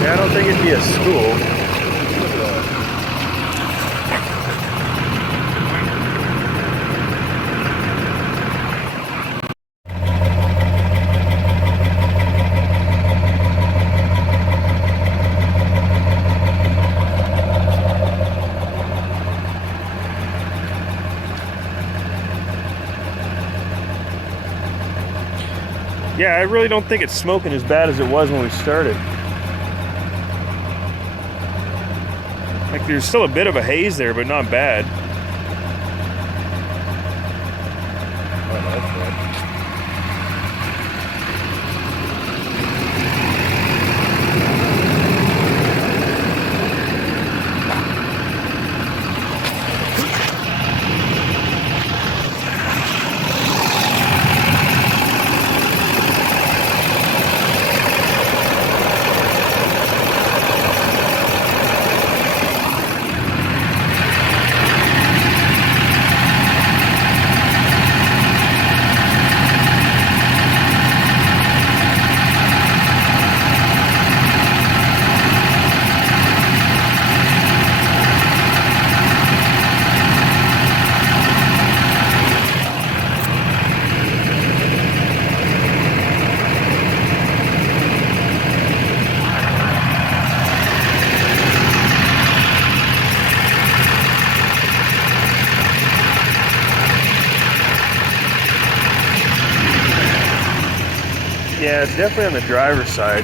Yeah, I don't think it'd be a school. Yeah, I really don't think it's smoking as bad as it was when we started. Like, there's still a bit of a haze there, but not bad. Yeah, it's definitely on the driver's side.